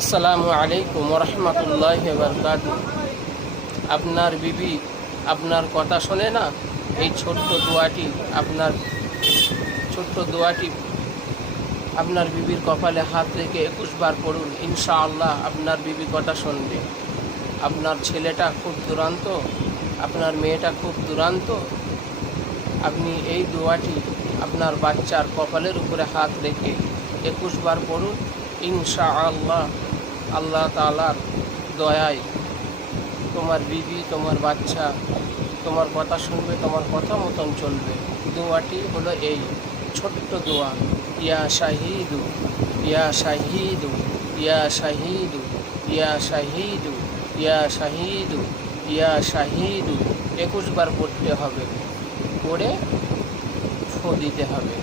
আসসালামু আলাইকুম রহমতুল্লাহি ওয়া বারাকাতুহু। আপনার বিবি আপনার কথা শোনে না? এই ছোট্ট দোয়াটি আপনার বিবির কপালে হাত রেখে 21 বার পড়ুন। ইনশাআল্লাহ আপনার বিবি কথা শুনবে। আপনার ছেলেটা খুব দুরন্ত, আপনার মেয়েটা খুব দুরন্ত। আপনি এই দোয়াটি আপনার বাচ্চার কপালের উপরে হাত রেখে 21 বার পড়ুন। ইনশাআল্লাহ আল্লাহ তাআলার দয়ায় তোমার বিবি, তোমার বাচ্চা তোমার কথা শুনবে, তোমার কথা মতন চলবে। দোয়াটি হলো এই ছোট্ট দোয়া, ইয়া শাহিদু, ইয়া শাহিদু, ইয়া শাহিদু, ইয়া শাহিদু, ইয়া শাহিদু, ইয়া শাহিদু। 21 বার পড়তে হবে, পড়ে ফু দিতে হবে।